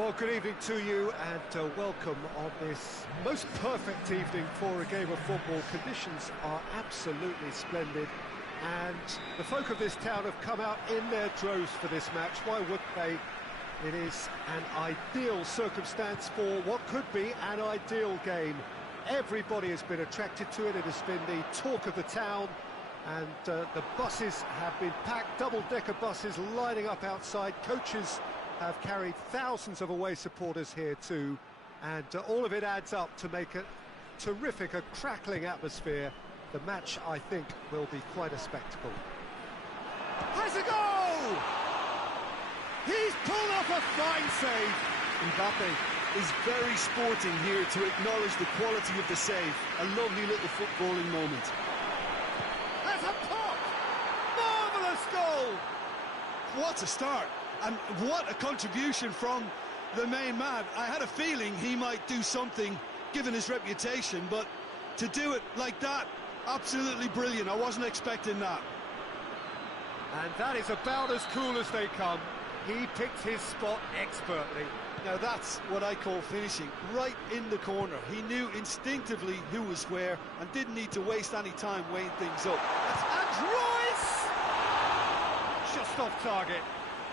Well, good evening to you and welcome on this most perfect evening for a game of football. Conditions are absolutely splendid and the folk of this town have come out in their droves for this match. Why would they? It is an ideal circumstance for what could be an ideal game. Everybody has been attracted to it. It has been the talk of the town, and the buses have been packed, double-decker buses lining up outside. Coaches have carried thousands of away supporters here too, and all of it adds up to make a terrific, a crackling atmosphere. The match, I think, will be quite a spectacle. Has a goal! He's pulled off a fine save. Mbappe is very sporting here to acknowledge the quality of the save. A lovely little footballing moment. That's a pop! Marvellous goal! What a start! And what a contribution from the main man. I had a feeling he might do something, given his reputation, but to do it like that, absolutely brilliant. I wasn't expecting that. And that is about as cool as they come. He picked his spot expertly. Now that's what I call finishing, right in the corner. He knew instinctively who was where and didn't need to waste any time weighing things up. And Royce! Just off target.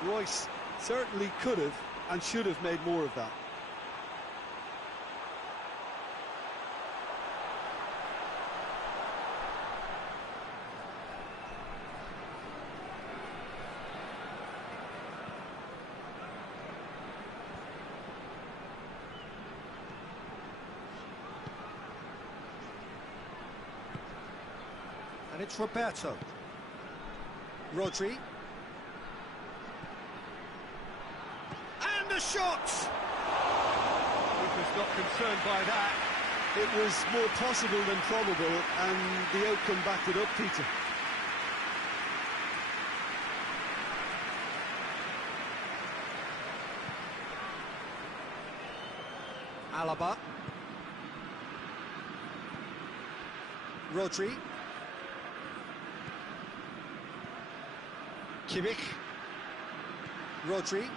Royce certainly could have and should have made more of that. And it's Roberto. Rodri. And a shot! Keeper's not concerned by that. It was more possible than probable, and the outcome backed it up, Peter. Alaba. Rodri. Kimmich. Rodri.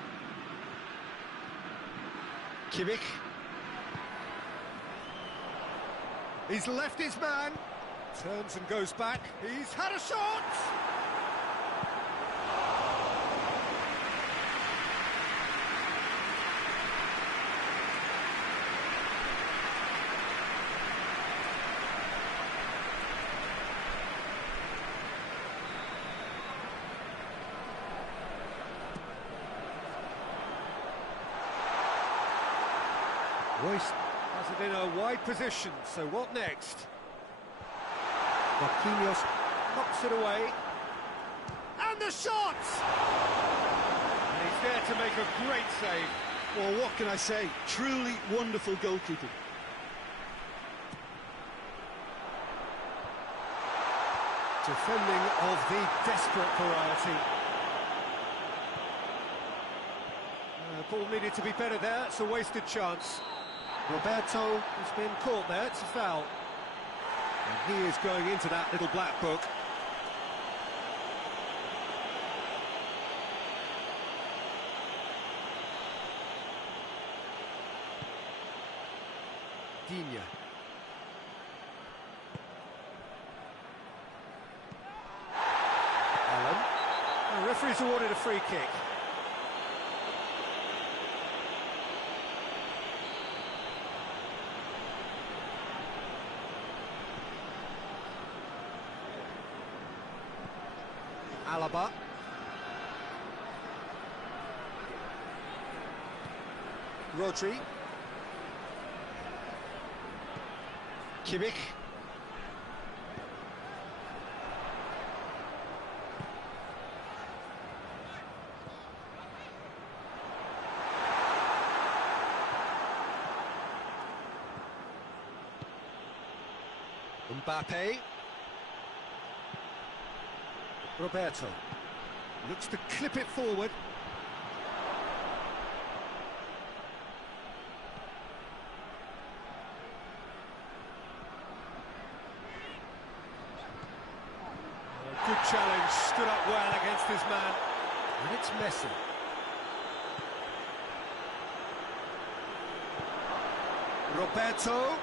Kimmich. He's left his man. Turns and goes back. He's had a shot! Royce has it in a wide position, so what next? Marquinhos knocks it away. And the shot! And he's there to make a great save. Well, what can I say? Truly wonderful goalkeeping. Defending of the desperate variety. Ball needed to be better there, it's a wasted chance. Roberto has been caught there, it's a foul. And he is going into that little black book. Digne. Allen. The referee's awarded a free kick. Alaba. Rodri. Kimmich. Mbappe. Roberto looks to clip it forward. Good challenge, stood up well against his man. And it's Messi. Roberto.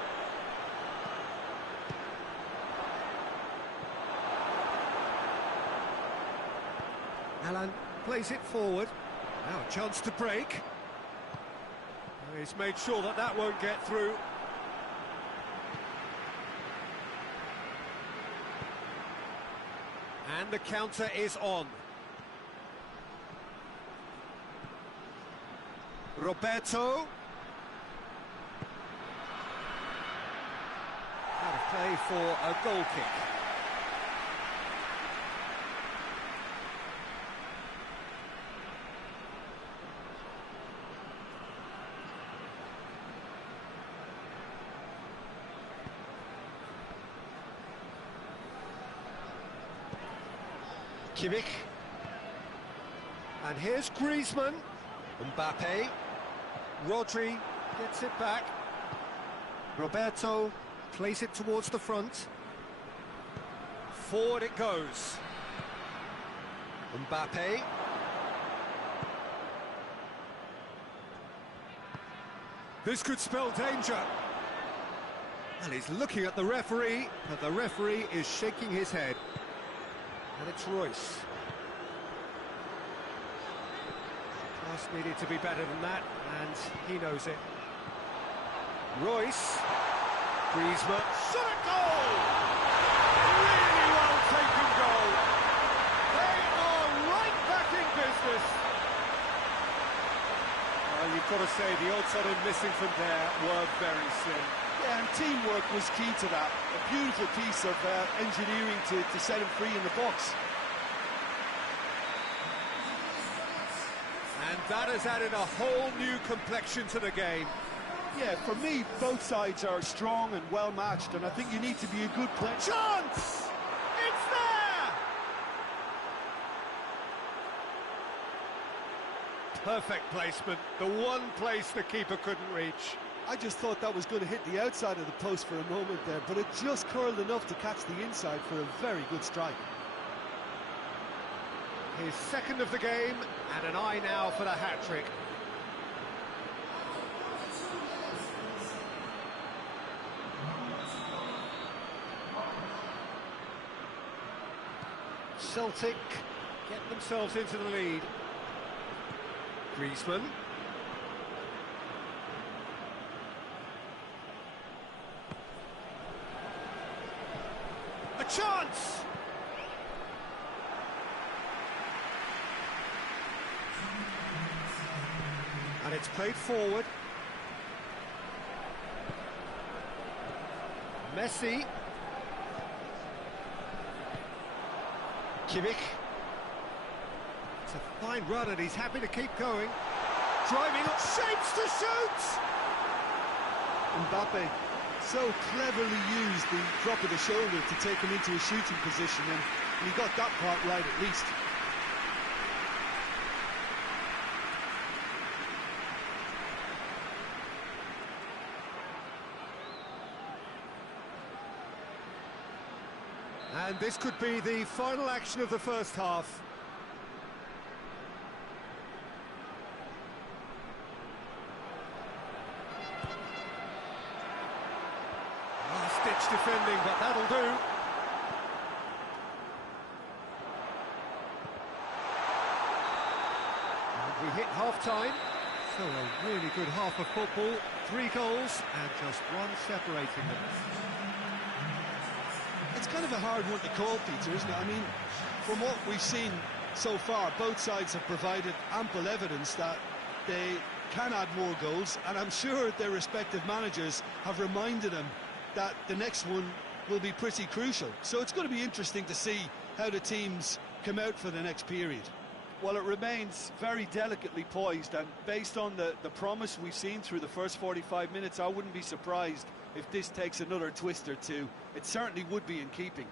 Alan plays it forward. Now a chance to break. He's made sure that that won't get through. And the counter is on. Roberto. Out of play for a goal kick. Kimmich. And here's Griezmann. Mbappe. Rodri gets it back. Roberto plays it towards the front. Forward it goes. Mbappe. This could spell danger. And he's looking at the referee, but the referee is shaking his head. And it's Royce. Pass needed to be better than that, and he knows it. Royce. Griezmann. Shot a goal! Really well taken goal. They are right back in business. Well, you've got to say the odds on him missing from there were very slim. Yeah, and teamwork was key to that. A beautiful piece of engineering to set him free in the box. And that has added a whole new complexion to the game. Yeah, for me, both sides are strong and well matched, and I think you need to be a good player. Chance! It's there! Perfect placement, the one place the keeper couldn't reach. I just thought that was going to hit the outside of the post for a moment there, but it just curled enough to catch the inside for a very good strike. His second of the game, and an eye now for the hat-trick. Celtic get themselves into the lead. Griezmann. A chance! And it's played forward. Messi. Kimmich. It's a fine run and he's happy to keep going. Driving up, shapes to shoot! Mbappe so cleverly used the drop of the shoulder to take him into a shooting position, and he got that part right at least. And this could be the final action of the first half. Last-ditch defending, but that'll do. And we hit half-time. So a really good half of football. 3 goals and just one separating them. It's kind of a hard one to call, Peter, isn't it? I mean, from what we've seen so far, both sides have provided ample evidence that they can add more goals, and I'm sure their respective managers have reminded them that the next one will be pretty crucial. So it's going to be interesting to see how the teams come out for the next period. Well, it remains very delicately poised, and based on the promise we've seen through the first 45 minutes, I wouldn't be surprised if this takes another twist or two. It certainly would be in keeping.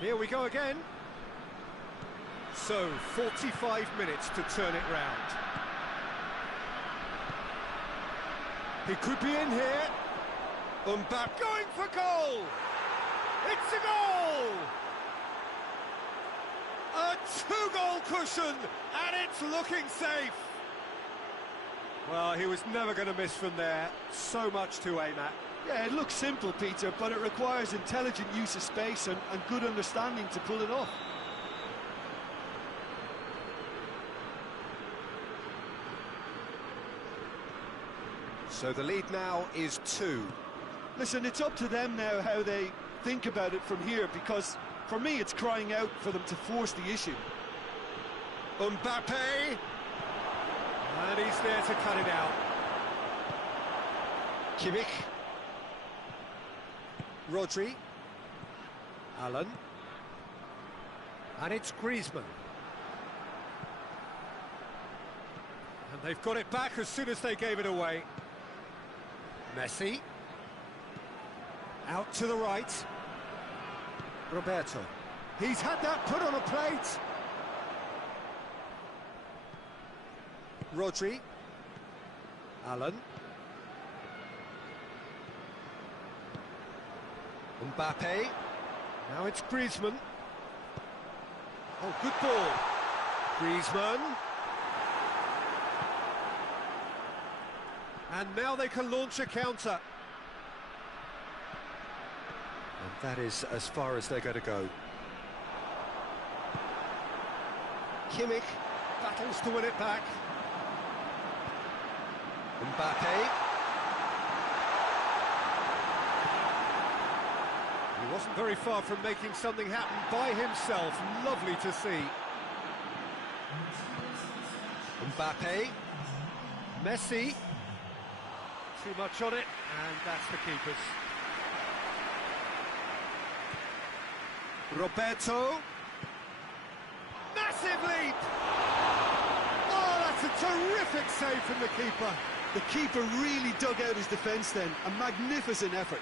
Here we go again. So, 45 minutes to turn it round. He could be in here. Mbappe going for goal! It's a goal! A two-goal cushion, and it's looking safe. Well, he was never going to miss from there. So much to aim at. Yeah, it looks simple, Peter, but it requires intelligent use of space and good understanding to pull it off. So the lead now is 2. Listen, it's up to them now how they think about it from here, because for me it's crying out for them to force the issue. Mbappe! And he's there to cut it out. Kimmich. Rodri. Allen. And it's Griezmann. And they've got it back as soon as they gave it away. Messi. Out to the right. Roberto. He's had that put on a plate. Rodri. Allen. Mbappe. Now it's Griezmann. Oh, good ball. Griezmann. And now they can launch a counter. And that is as far as they're going to go. Kimmich battles to win it back. Mbappe. He wasn't very far from making something happen by himself. Lovely to see. Mbappe. Messi. Too much on it, and that's the keeper's. Roberto. Massive leap! Oh, that's a terrific save from the keeper. The keeper really dug out his defence then. A magnificent effort.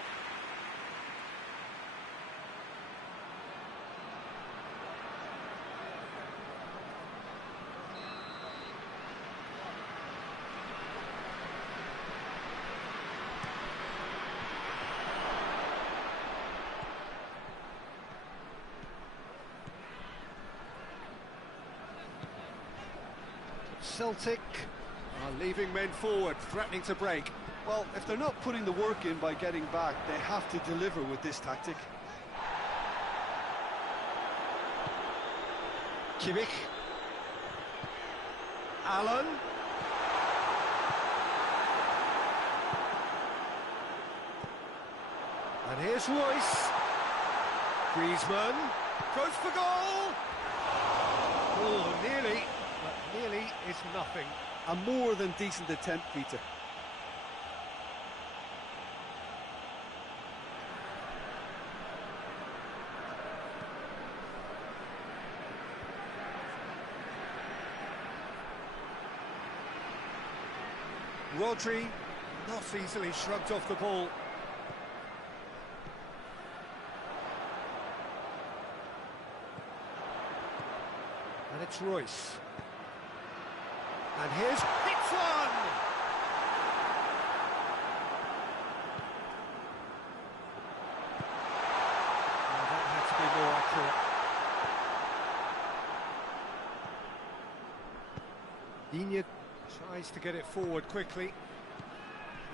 Celtic are leaving men forward, threatening to break. Well, if they're not putting the work in by getting back, they have to deliver with this tactic. Kimmich. Allen. And here's Royce. Griezmann goes for goal. Oh, nearly. But nearly is nothing. A more than decent attempt, Peter. Rodri not easily shrugged off the ball. And it's Royce. And here's hits one! Oh, that had to be more accurate. Digne tries to get it forward quickly.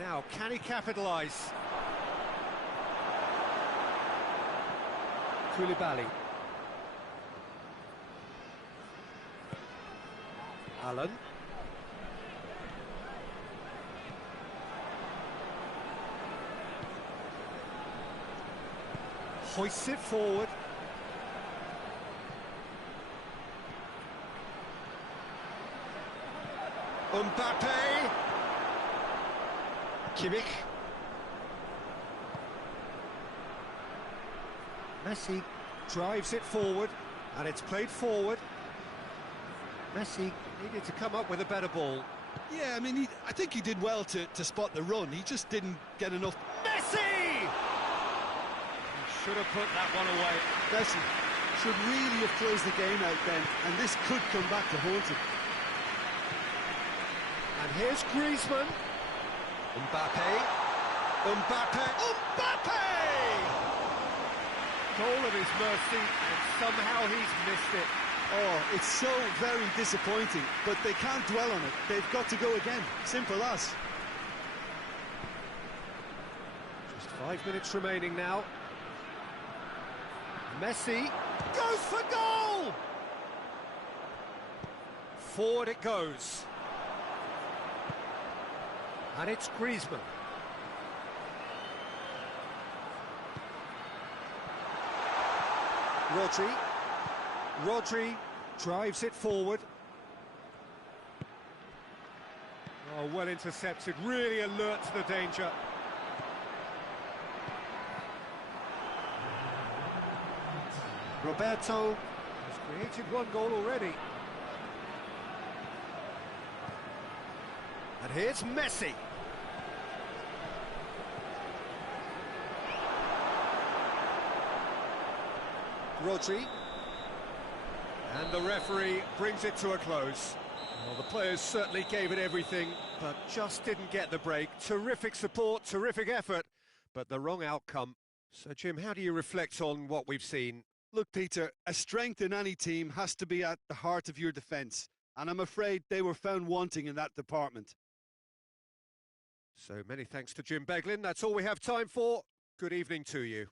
Now, can he capitalise? Koulibaly. Allen. Hoists it forward. Mbappe. Kimmich. Messi drives it forward, and it's played forward. Messi needed to come up with a better ball. Yeah, I mean, I think he did well to spot the run. He just didn't get enough. Messi! He should have put that one away. Messi Should really have closed the game out then, and this could come back to haunt him. And here's Griezmann. Mbappe. Goal of his mercy, and somehow he's missed it. Oh, it's so very disappointing, but they can't dwell on it. They've got to go again. Simple as. Just 5 minutes remaining now. Messi goes for goal! Forward it goes. And it's Griezmann. Rodri drives it forward. Oh, well intercepted, really alert to the danger. Roberto has created one goal already. And here's Messi. Rodri. And the referee brings it to a close. Well, the players certainly gave it everything, but just didn't get the break. Terrific support, terrific effort, but the wrong outcome. So, Jim, how do you reflect on what we've seen? Look, Peter, a strength in any team has to be at the heart of your defence, and I'm afraid they were found wanting in that department. So many thanks to Jim Beglin. That's all we have time for. Good evening to you.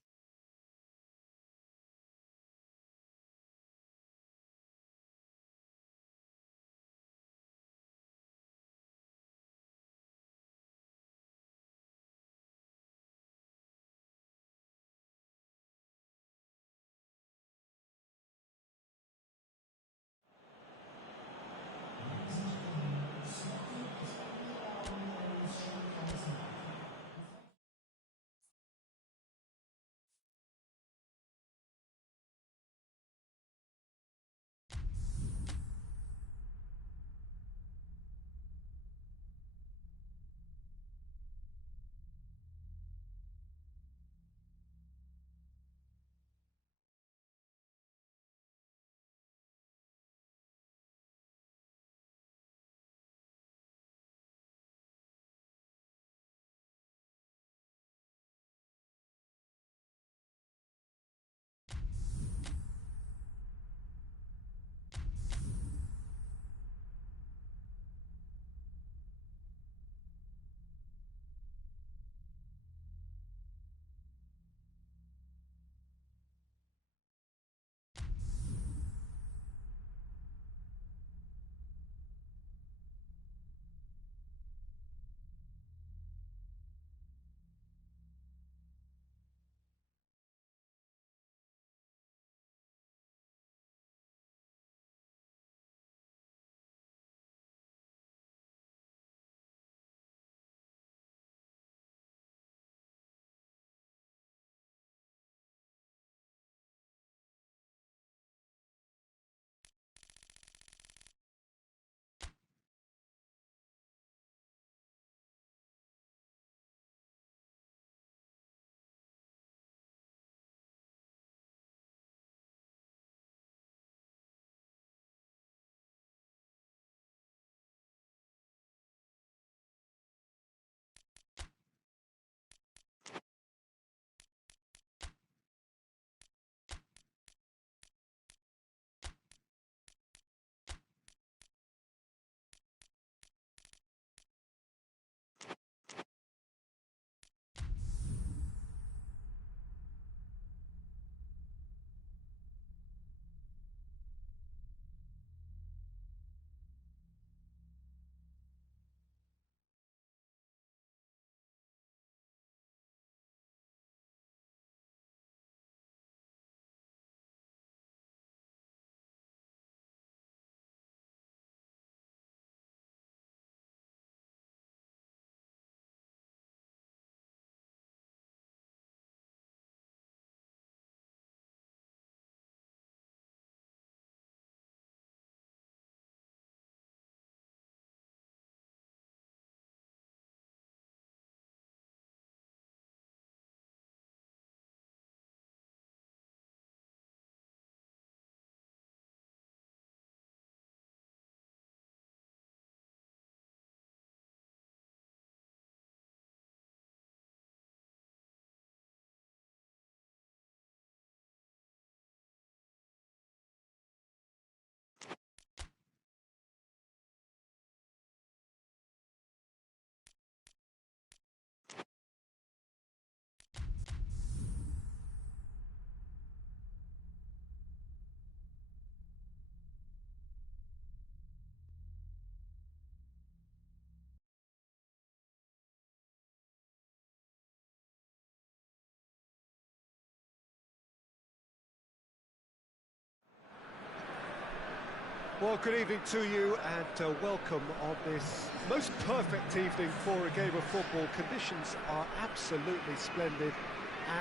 Well, good evening to you and welcome on this most perfect evening for a game of football. Conditions are absolutely splendid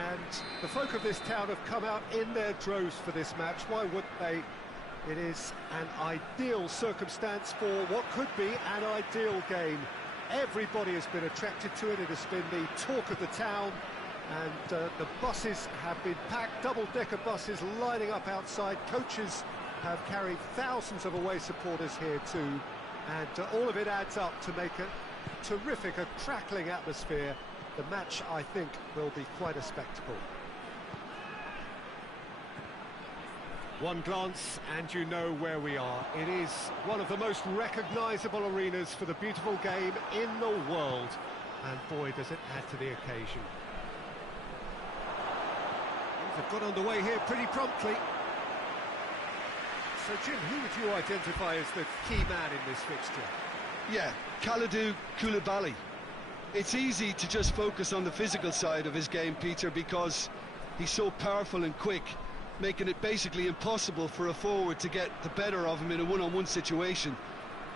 and the folk of this town have come out in their droves for this match. Why wouldn't they? It is an ideal circumstance for what could be an ideal game. Everybody has been attracted to it. It has been the talk of the town and the buses have been packed, double-decker buses lining up outside. Coaches have carried thousands of away supporters here too, and all of it adds up to make a terrific, a crackling atmosphere. The match, I think, will be quite a spectacle. One glance and you know where we are. It is one of the most recognisable arenas for the beautiful game in the world, and boy does it add to the occasion. Things have got underway here pretty promptly. So, Jim, who would you identify as the key man in this fixture? Yeah, Kalidou Koulibaly. It's easy to just focus on the physical side of his game, Peter, because he's so powerful and quick, making it basically impossible for a forward to get the better of him in a one-on-one situation.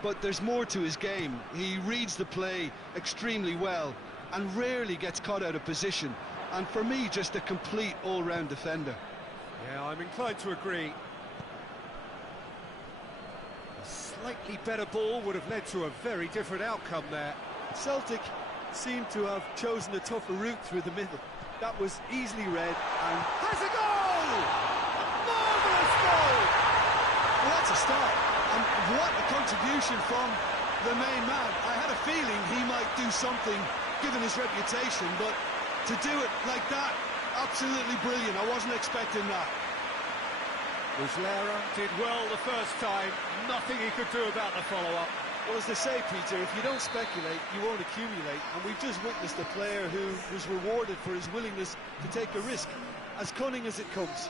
But there's more to his game. He reads the play extremely well and rarely gets caught out of position. And for me, just a complete all-round defender. Yeah, I'm inclined to agree. A slightly better ball would have led to a very different outcome there. Celtic seem to have chosen a tougher route through the middle. That was easily read and... Has a goal! A marvellous goal! Well, that's a start. And what a contribution from the main man. I had a feeling he might do something, given his reputation, but to do it like that, absolutely brilliant. I wasn't expecting that. Muslera did well the first time, nothing he could do about the follow-up. Well, as they say, Peter, if you don't speculate, you won't accumulate. And we've just witnessed a player who was rewarded for his willingness to take a risk, as cunning as it comes.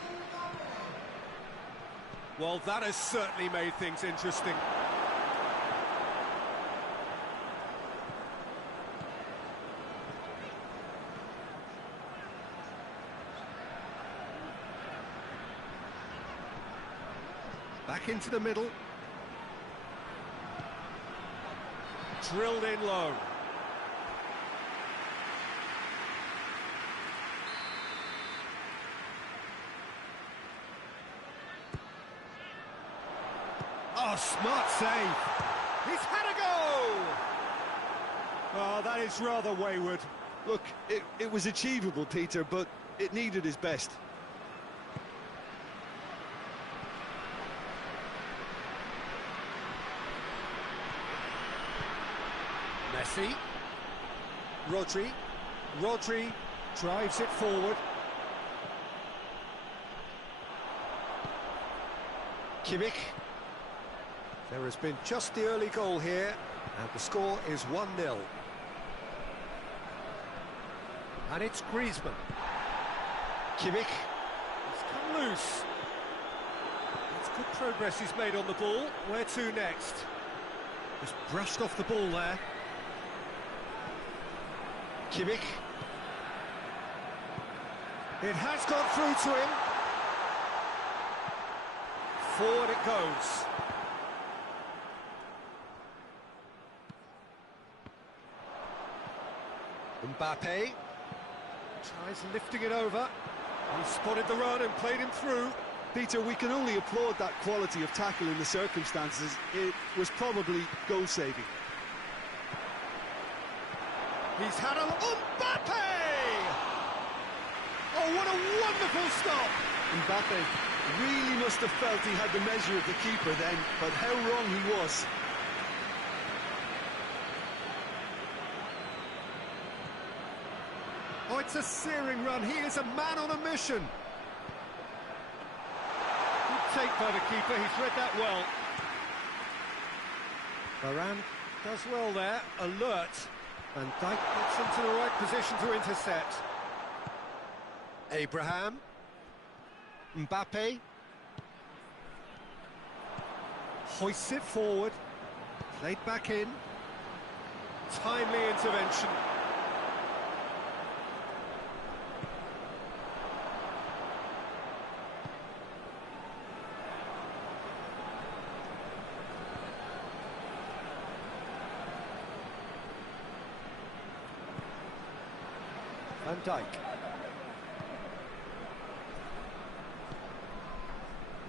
Well, that has certainly made things interesting. Back into the middle. Drilled in low. Oh, smart save. He's had a go! Oh, that is rather wayward. Look, it was achievable, Peter, but it needed his best. Messi. Rodri drives it forward. Kimmich. There has been just the early goal here, and the score is 1-0. And it's Griezmann. Kimmich. He's come loose. It's good progress he's made on the ball. Where to next? Just brushed off the ball there. Kimmich. It has gone through to him. Forward it goes. Mbappe tries lifting it over. He spotted the run and played him through. Peter, we can only applaud that quality of tackle in the circumstances. It was probably goal-saving. He's had a... Mbappe! Oh, what a wonderful stop! Mbappe really must have felt he had the measure of the keeper then, but how wrong he was. Oh, it's a searing run. He is a man on a mission. Good take by the keeper. He's read that well. Varane does well there. Alert. Van Dijk gets into the right position to intercept. Abraham. Mbappe. Hoists it forward. Played back in. Timely intervention. Van Dijk.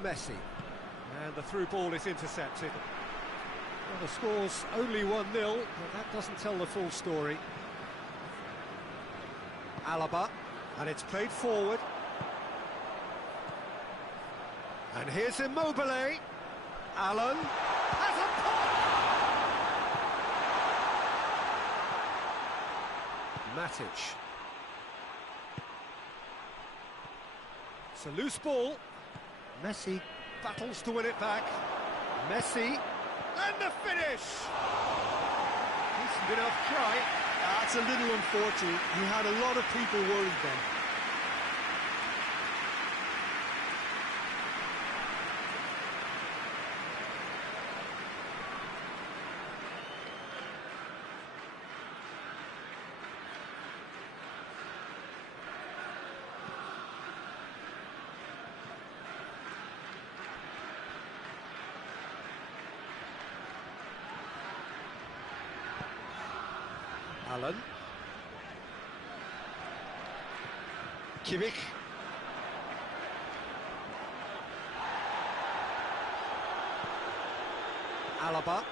Messi. And the through ball is intercepted. Well, the score's only 1-0, but that doesn't tell the full story. Alaba, and it's played forward. And here's Immobile. Allen has a pop! Matic. It's a loose ball. Messi battles to win it back. Messi, and the finish! Decent enough try. That's a little unfortunate. He had a lot of people worried then. Allen. Kimmich. Alaba.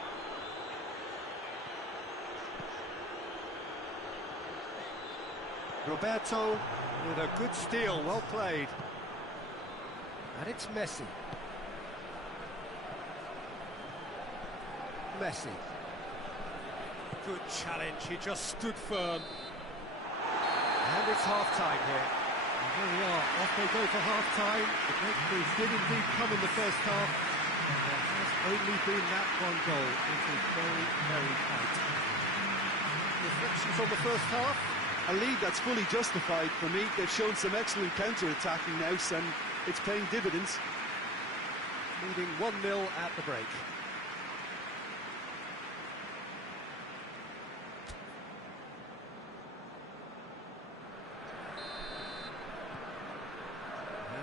Roberto with a good steal, well played. And it's Messi. Messi. Good challenge, he just stood firm. And it's half-time here. And here we are, off they go for half-time. The breakthroughs did indeed come in the first half, and there has only been that one goal. It is very, very tight. Reflections on the first half? A lead that's fully justified for me. They've shown some excellent counter-attacking now, and it's paying dividends. Leading 1-0 at the break.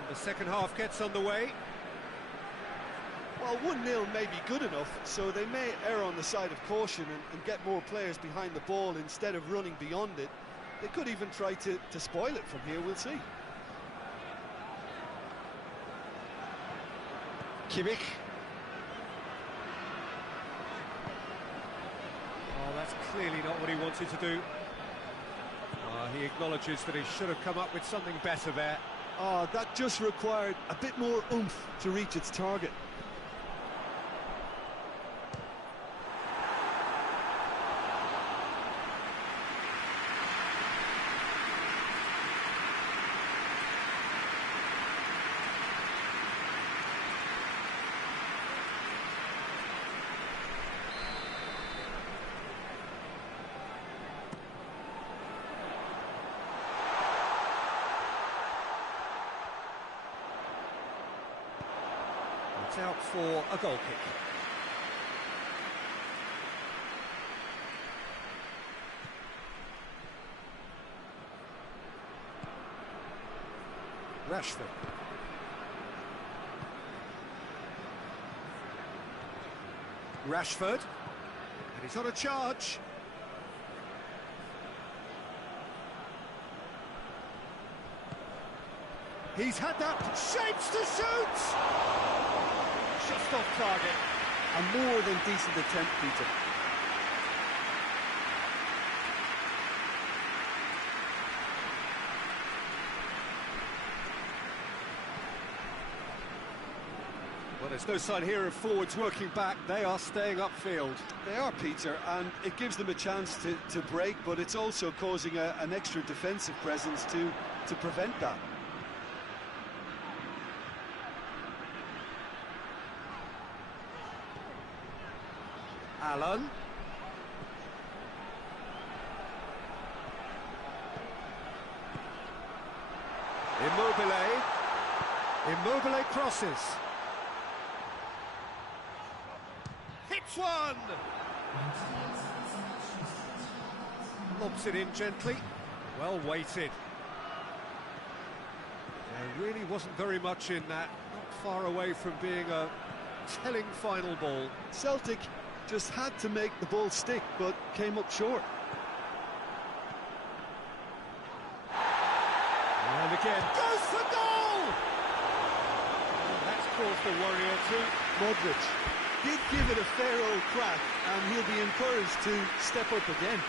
The second half gets underway. Well, 1-0 may be good enough, so they may err on the side of caution and get more players behind the ball instead of running beyond it. They could even try to spoil it from here, we'll see. Kimmich. Oh, that's clearly not what he wanted to do. He acknowledges that he should have come up with something better there. Oh, that just required a bit more oomph to reach its target. It's out for a goal kick. Rashford. Rashford. And he's on a charge. He's had that. Shapes to shoot! Just off target. A more than decent attempt, Peter. Well, there's no sign here of forwards working back. They are staying upfield. They are, Peter, and it gives them a chance to break, but it's also causing an extra defensive presence to prevent that. Allen. Immobile. Immobile crosses. Hits one! Lobs it in gently. Well weighted. There really wasn't very much in that. Not far away from being a telling final ball. Celtic just had to make the ball stick, but came up short. And again, goes for goal! And that's caused a worry or two. Modric did give it a fair old crack, and he'll be encouraged to step up again.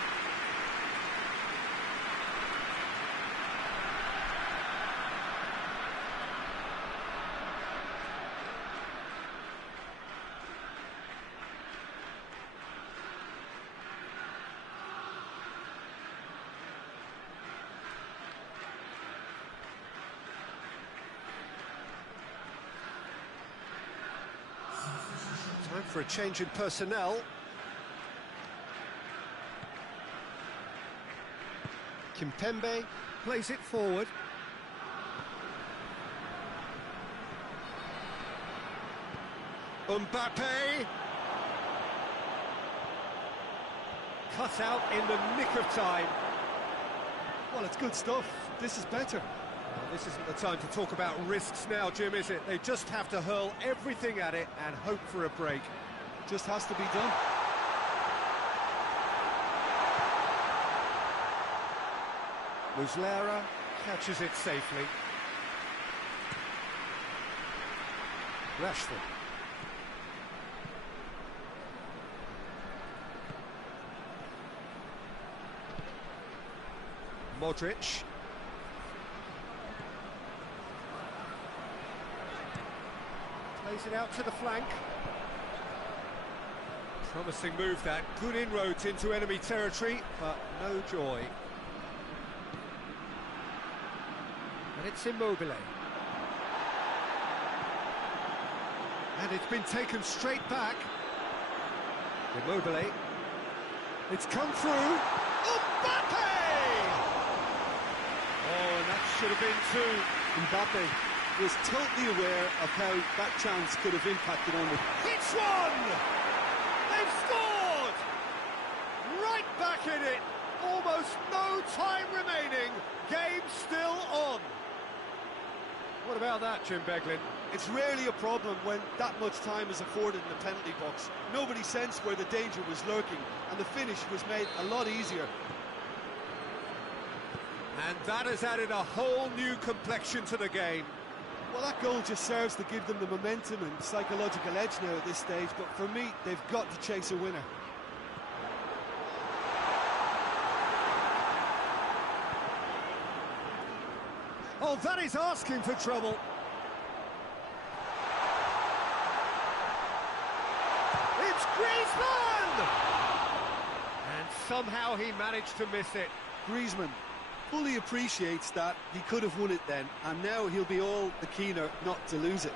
Time for a change in personnel. Kimpembe plays it forward. Mbappe! Cut out in the nick of time. Well, it's good stuff. This is better. Well, this isn't the time to talk about risks now, Jim, is it? They just have to hurl everything at it and hope for a break. Just has to be done. Muslera catches it safely. Rashford. Modric. Plays it out to the flank. Promising move that. Good inroads into enemy territory, but no joy. And it's Immobile. And it's been taken straight back. Immobile. It's come through. Mbappe! Oh, and that should have been two. Mbappe was totally aware of how that chance could have impacted on it. It's one! They've scored! Right back in it. Almost no time remaining. Game still on. What about that, Jim Beglin? It's rarely a problem when that much time is afforded in the penalty box. Nobody sensed where the danger was lurking, and the finish was made a lot easier. And that has added a whole new complexion to the game. Well, that goal just serves to give them the momentum and psychological edge now at this stage, but for me, they've got to chase a winner. Oh, that is asking for trouble. It's Griezmann! And somehow he managed to miss it. Griezmann fully appreciates that he could have won it then, and now he'll be all the keener not to lose it.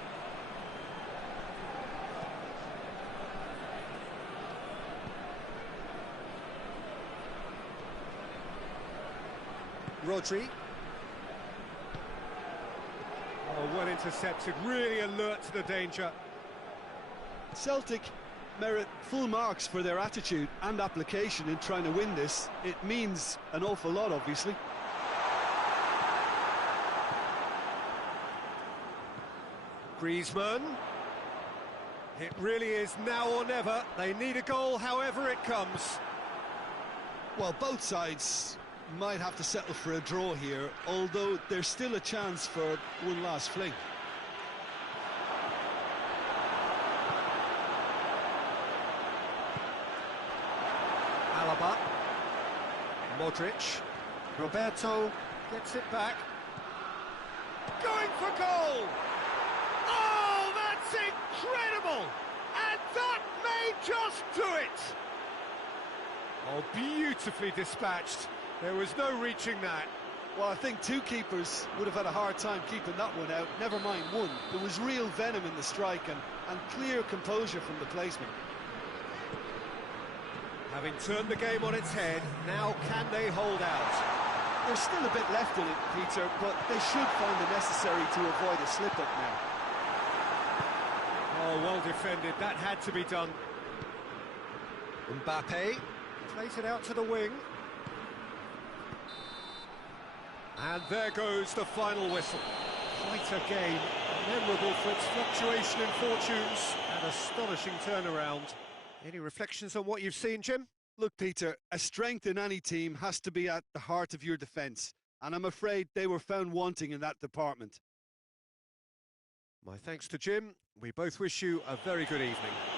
Rodri. Oh, well intercepted, really alert to the danger. Celtic merit full marks for their attitude and application in trying to win this. It means an awful lot, obviously. Griezmann. It really is now or never. They need a goal however it comes. Well, both sides might have to settle for a draw here, although there's still a chance for one last fling. Alaba. Modric. Roberto gets it back. Going for goal! Oh, that's incredible! And that may just do it! Oh, beautifully dispatched. There was no reaching that. Well, I think two keepers would have had a hard time keeping that one out, never mind one. There was real venom in the strike and clear composure from the placement. Having turned the game on its head, now can they hold out? There's still a bit left in it, Peter, but they should find it necessary to avoid a slip-up now. Oh, well defended. That had to be done. Mbappe plays it out to the wing. And there goes the final whistle. Quite a game, memorable for its fluctuation in fortunes and astonishing turnaround. Any reflections on what you've seen, Jim? Look, Peter, a strength in any team has to be at the heart of your defence. and I'm afraid they were found wanting in that department. My thanks to Jim. We both wish you a very good evening.